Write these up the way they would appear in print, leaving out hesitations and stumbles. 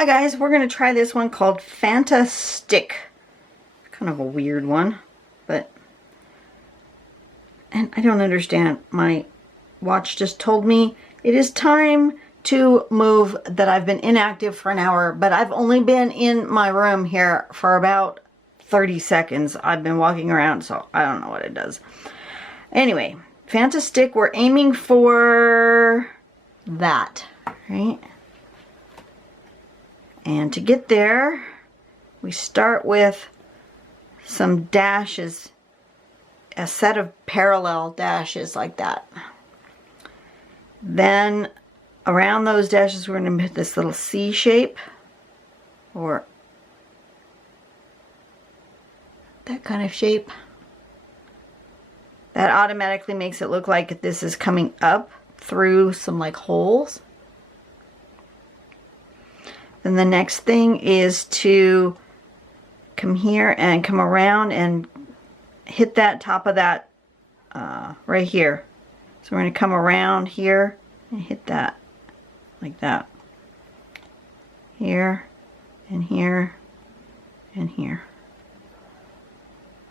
Hi guys, we're going to try this one called Phanta-Stick. Kind of a weird one, and I don't understand. My watch just told me it is time to move, that I've been inactive for an hour, but I've only been in my room here for about 30 seconds. I've been walking around, so I don't know what it does. Anyway, Phanta-Stick, we're aiming for that, right? And to get there, we start with some dashes, a set of parallel dashes like that. Then around those dashes, we're going to put this little C shape, or that kind of shape. That automatically makes it look like this is coming up through some like holes. Then the next thing is to come here and come around and hit that top of that right here. So we're going to come around here and hit that like that. Here and here and here.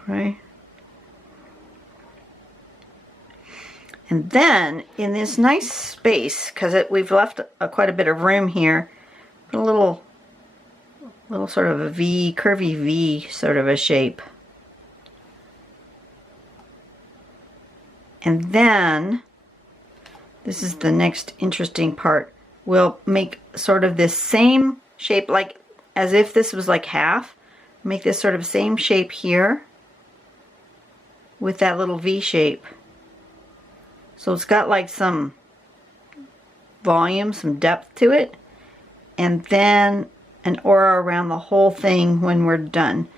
Okay. And then in this nice space, because we've left quite a bit of room here, put a little sort of a V, curvy V sort of a shape. And then, this is the next interesting part, we'll make sort of this same shape, like as if this was like half. Make this sort of same shape here with that little V shape. So it's got like some volume, some depth to it. And then an aura around the whole thing when we're done.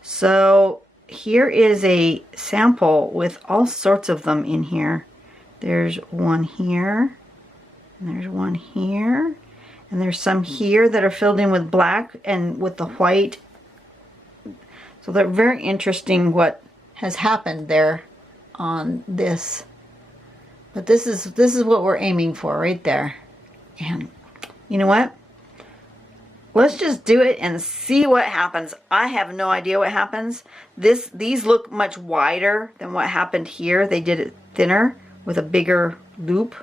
So here is a sample with all sorts of them in here. There's one here, and there's one here, and there's some here that are filled in with black and with the white. So they're very interesting what has happened there on this. But this is what we're aiming for right there. And you know what? Let's just do it and see what happens. I have no idea what happens. These look much wider than what happened here. They did it thinner with a bigger loop.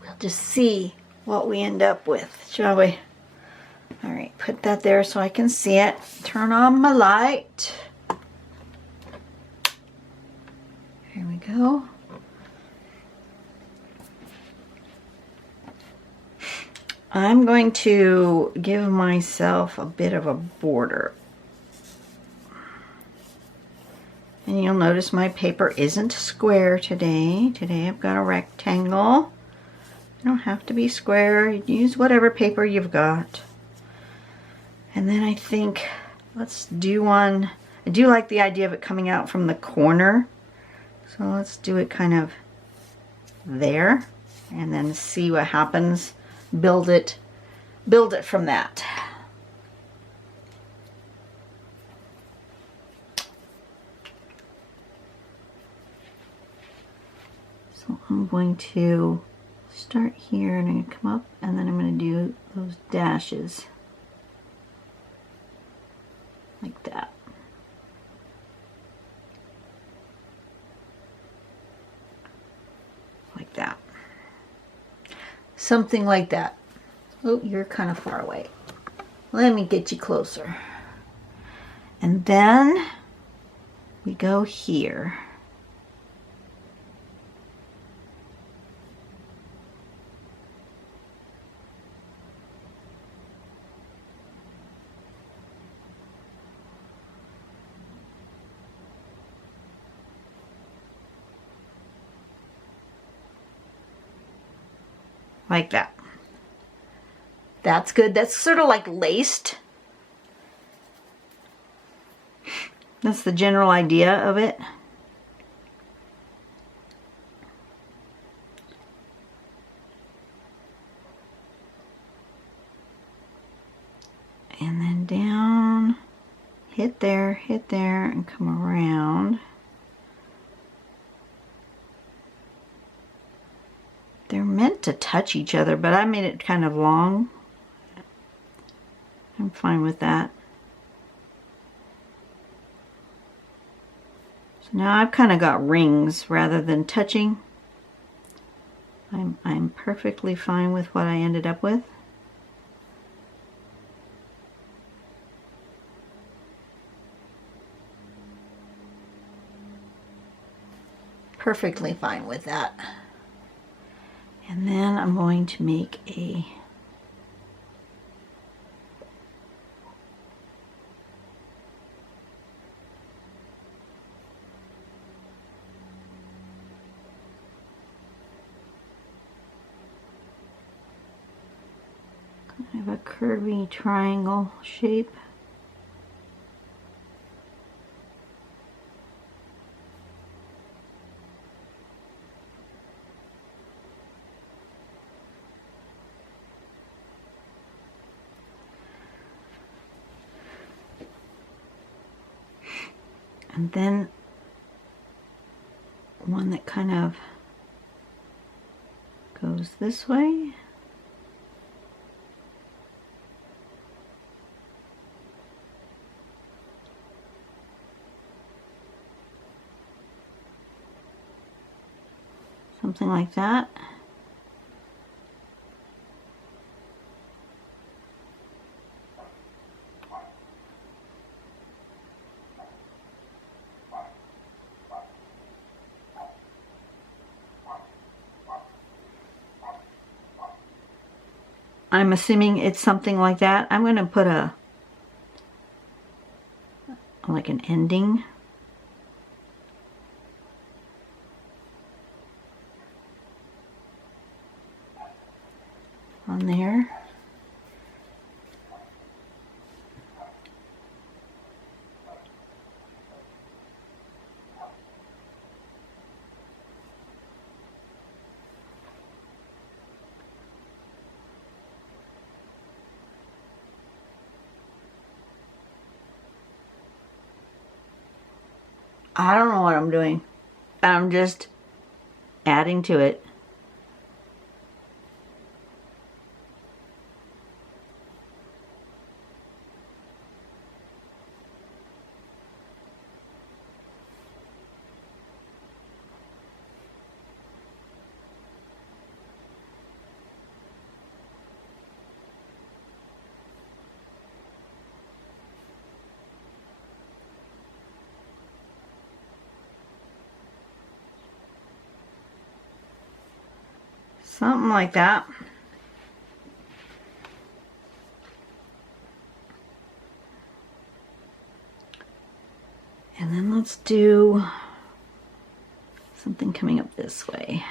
We'll just see what we end up with, shall we? All right, put that there so I can see it. Turn on my light. Here we go. I'm going to give myself a bit of a border. And you'll notice my paper isn't square today. Today I've got a rectangle. You don't have to be square. You use whatever paper you've got. And then I think, let's do one. I do like the idea of it coming out from the corner. So let's do it kind of there. And then see what happens. Build it from that. So I'm going to start here and I'm going to come up and then I'm going to do those dashes like that. Like that. Something like that. Oh, you're kind of far away. Let me get you closer. And then we go here. Like that. That's good. That's sort of like laced. That's the general idea of it. And then down, hit there, and come around. They're meant to touch each other, but I made it kind of long. I'm fine with that. So now I've kind of got rings rather than touching. I'm perfectly fine with what I ended up with. Perfectly fine with that. And then I'm going to make a kind of a curvy triangle shape. And then one that kind of goes this way. Something like that. I'm assuming it's something like that. I'm going to put a like an ending. On there. I don't know what I'm doing. I'm just adding to it. Something like that. And then let's do something coming up this way.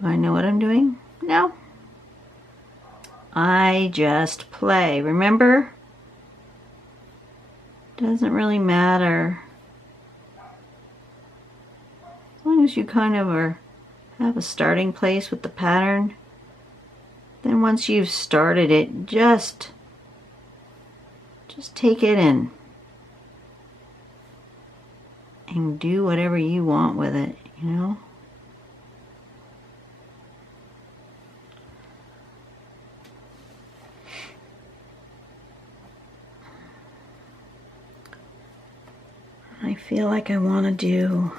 Do I know what I'm doing? No. I just play. Remember? Doesn't really matter. As long as you kind of have a starting place with the pattern, then once you've started it, just take it in and do whatever you want with it, you know? I feel like I want to do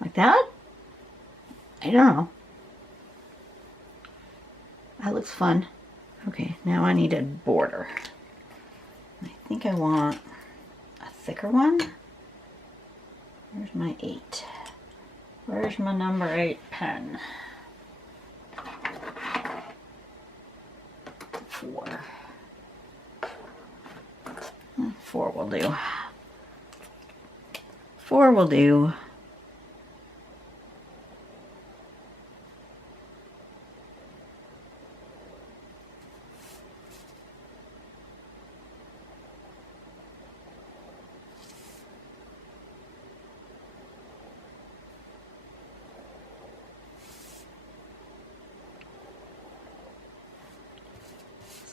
like that? I don't know. That looks fun. Okay, now I need a border. I think I want a thicker one. Where's my 8? Where's my number 8 pen? 4. 4 will do. 4 will do.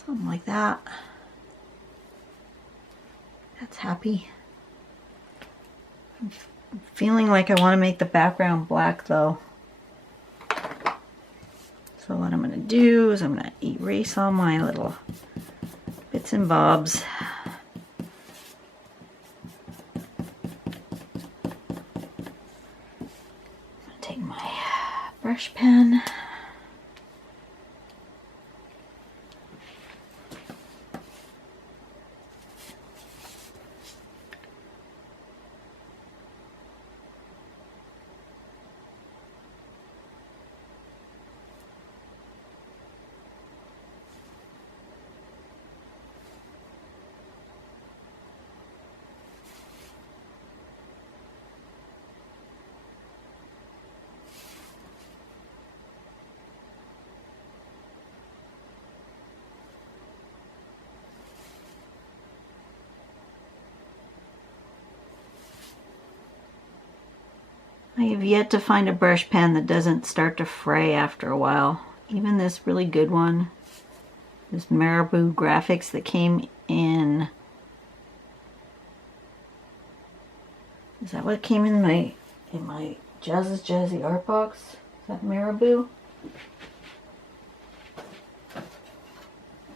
Something like that. That's happy. I'm feeling like I want to make the background black though. So what I'm going to do is I'm going to erase all my little bits and bobs. I'm going to take my brush pen. I have yet to find a brush pen that doesn't start to fray after a while. Even this really good one, this Marabou Graphics that came in. Is that what came in my Jazzy art box? Is that Marabou?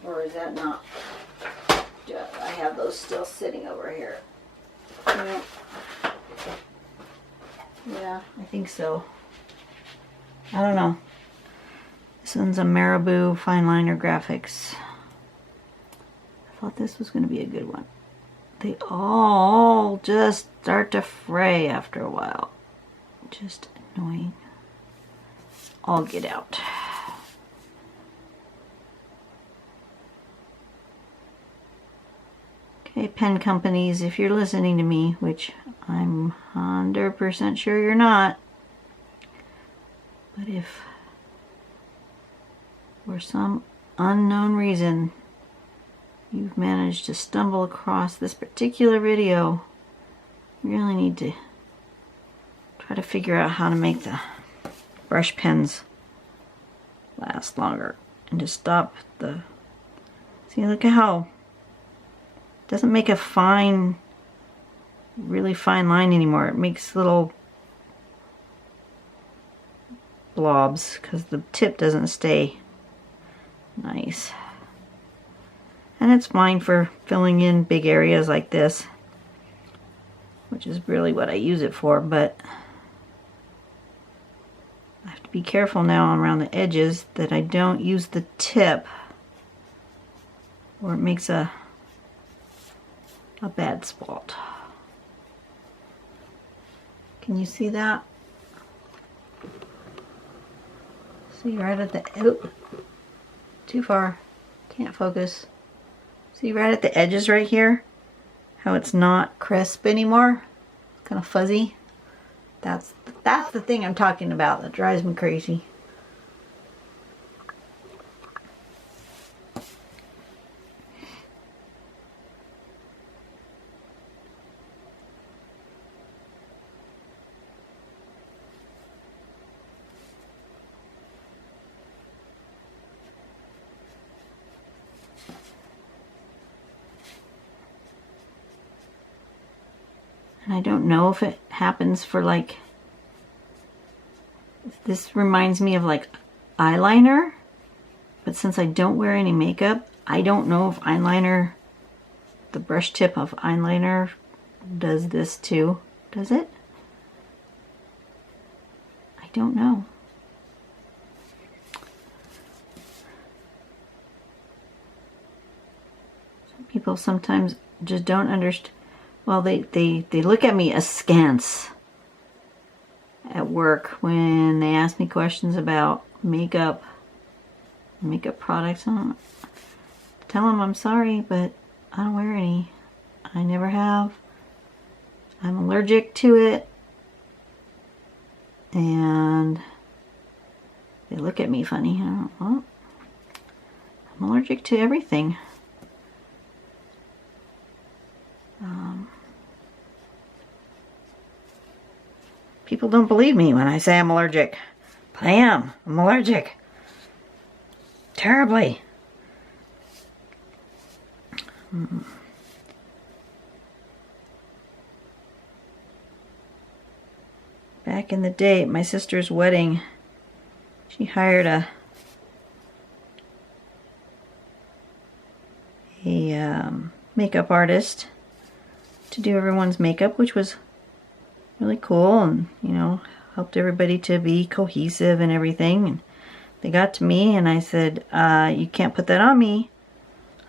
Or is that not? I have those still sitting over here. Yeah. Yeah, I think so. I don't know. This one's a Marabou Fine Liner Graphics. I thought this was going to be a good one. They all just start to fray after a while. just annoying. I'll get out. Okay, pen companies, if you're listening to me, which I'm 100% sure you're not, but if for some unknown reason you've managed to stumble across this particular video, you really need to try to figure out how to make the brush pens last longer and to stop the, see, look at how it doesn't make a fine, really fine line anymore. It makes little blobs because the tip doesn't stay nice. And it's fine for filling in big areas like this, which is really what I use it for, but I have to be careful now around the edges that I don't use the tip or it makes a bad spot. Can you see that? See right at the, oh, too far, can't focus. See right at the edges right here, how it's not crisp anymore, kind of fuzzy. That's the thing I'm talking about that drives me crazy. And I don't know if it happens for like, this reminds me of like eyeliner, but since I don't wear any makeup, I don't know if eyeliner, the brush tip of eyeliner does this too. Does it? I don't know. Some people sometimes just don't understand. Well, they look at me askance at work when they ask me questions about makeup products. I tell them I'm sorry, but I don't wear any. I never have. I'm allergic to it. And they look at me funny. Well, I'm allergic to everything. People don't believe me when I say I'm allergic. But I am. I'm allergic. Terribly. Back in the day at my sister's wedding, she hired a makeup artist to do everyone's makeup, which was really cool, and you know, helped everybody to be cohesive and everything. And they got to me and I said, you can't put that on me,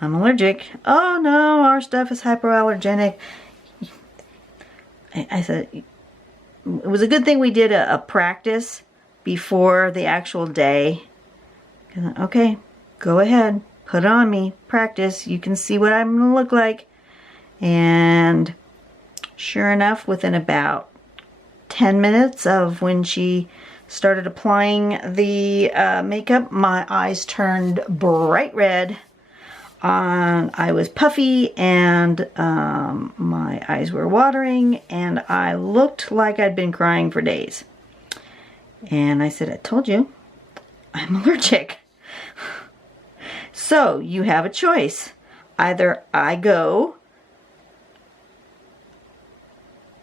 I'm allergic. Oh no, our stuff is hypoallergenic. I said it was a good thing we did a practice before the actual day. Okay, go ahead, put it on me, practice, you can see what I'm gonna look like. And sure enough, within about 10 minutes of when she started applying the makeup, my eyes turned bright red. I was puffy and my eyes were watering and I looked like I'd been crying for days. And I said, I told you, I'm allergic. So you have a choice. Either I go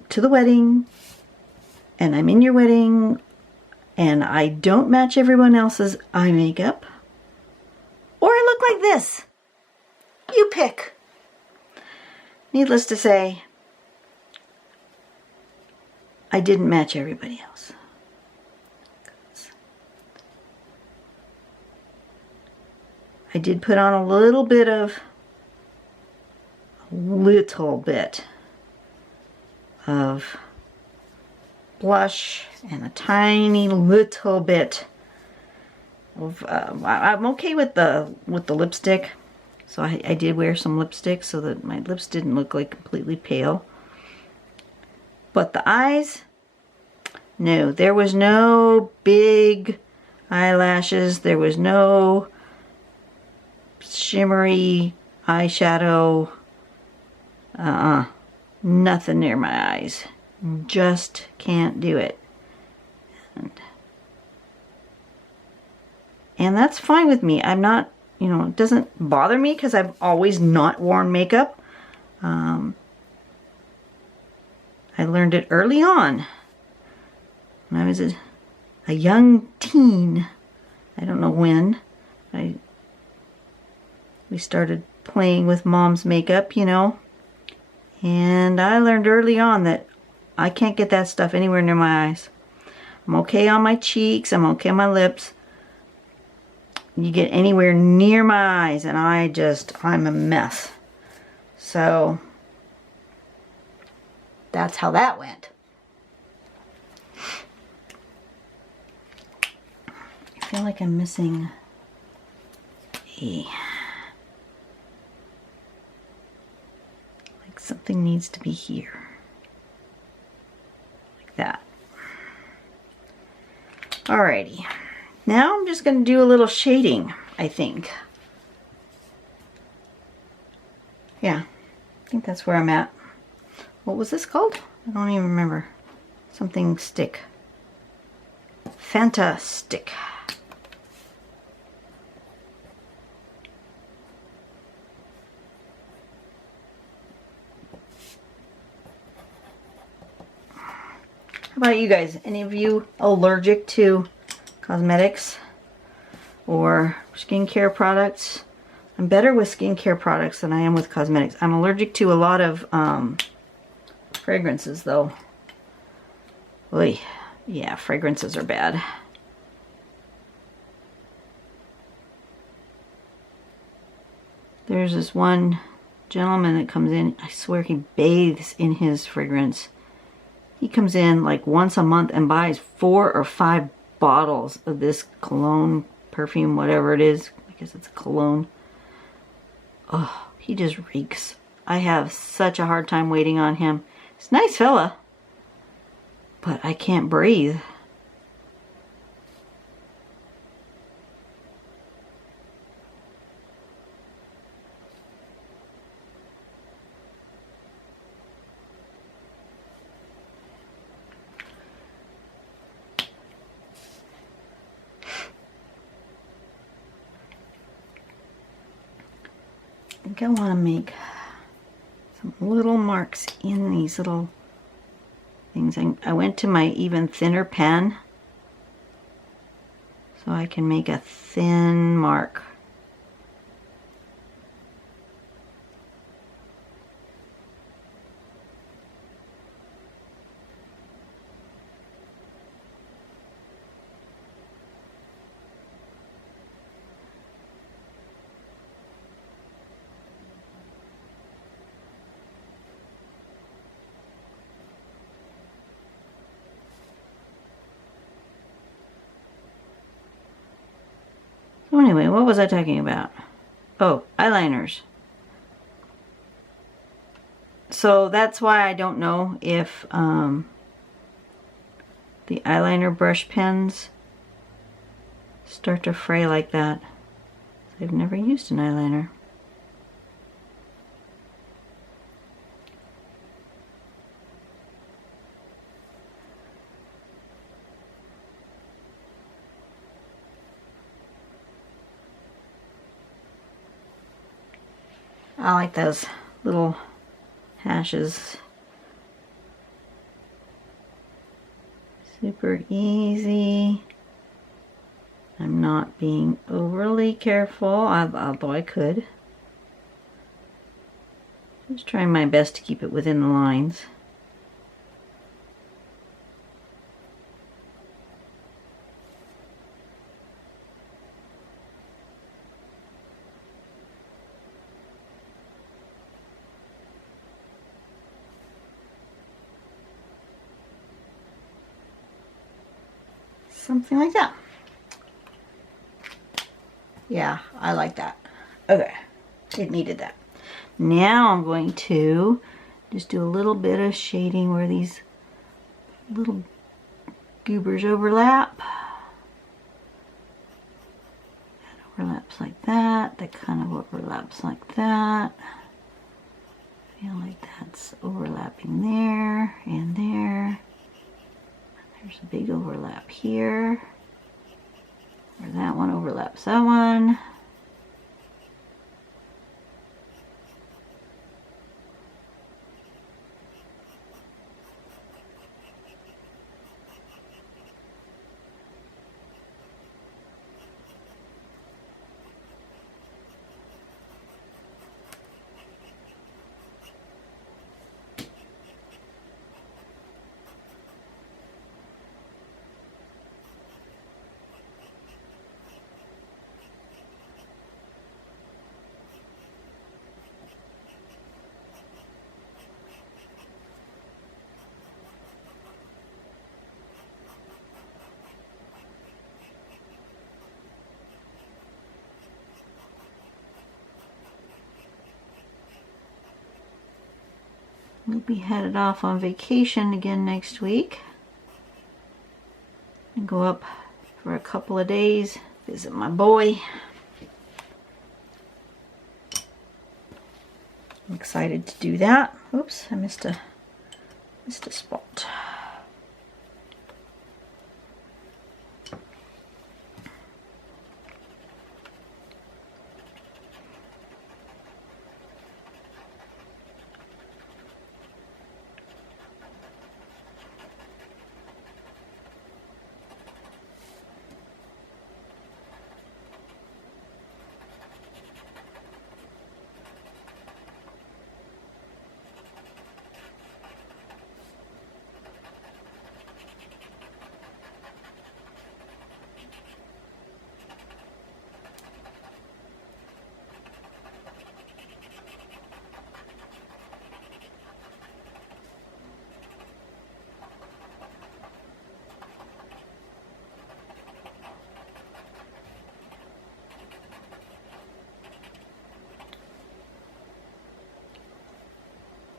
to the wedding and I'm in your wedding and I don't match everyone else's eye makeup, or I look like this. You pick. Needless to say, I didn't match everybody else. I did put on a little bit of blush and a tiny little bit of, I'm okay with the lipstick. So I did wear some lipstick so that my lips didn't look like completely pale. But the eyes, no, there was no big eyelashes. There was no shimmery eyeshadow. Nothing near my eyes. Just can't do it. And that's fine with me. I'm not, you know, it doesn't bother me because I've always not worn makeup. I learned it early on when I was a young teen. I don't know when. We started playing with mom's makeup, you know. And I learned early on that I can't get that stuff anywhere near my eyes. I'm okay on my cheeks. I'm okay on my lips. You get anywhere near my eyes and I'm a mess. So that's how that went. I feel like I'm missing like something needs to be here. Like that. Alrighty. Now I'm just going to do a little shading, I think. Yeah, I think that's where I'm at. What was this called? I don't even remember. Something stick. Phanta-Stick. How about you guys? Any of you allergic to cosmetics or skincare products? I'm better with skincare products than I am with cosmetics. I'm allergic to a lot of fragrances though. Oy. Yeah, fragrances are bad. There's this one gentleman that comes in, I swear he bathes in his fragrance. He comes in like once a month and buys 4 or 5 bottles of this cologne, perfume, whatever it is. I guess it's a cologne. Oh, he just reeks. I have such a hard time waiting on him. He's a nice fella, but I can't breathe. I think I want to make some little marks in these little things. I went to my even thinner pen so I can make a thin mark. So anyway, what was I talking about? Oh, eyeliners. So that's why I don't know if the eyeliner brush pens start to fray like that. I've never used an eyeliner. I like those little hashes. Super easy. I'm not being overly careful, although I could. Just trying my best to keep it within the lines. something like that. Yeah, I like that. Okay, it needed that. Now I'm going to just do a little bit of shading where these little goobers overlap. That overlaps like that. That kind of overlaps like that. I feel like that's overlapping there and there. There's a big overlap here. Where that one overlaps that one. We'll be headed off on vacation again next week. And go up for a couple of days, visit my boy. I'm excited to do that. Oops, I missed a spot.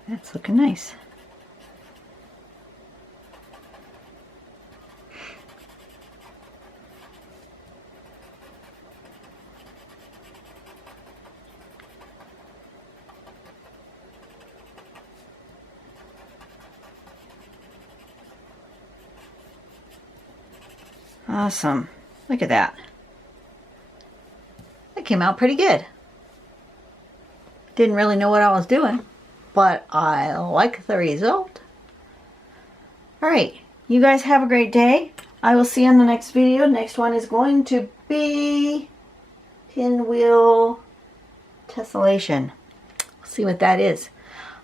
That's looking nice. Awesome. Look at that. That came out pretty good. Didn't really know what I was doing, but I like the result. Alright, you guys have a great day. I will see you in the next video. Next one is going to be pinwheel tessellation. See what that is.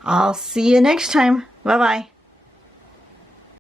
I'll see you next time. Bye-bye.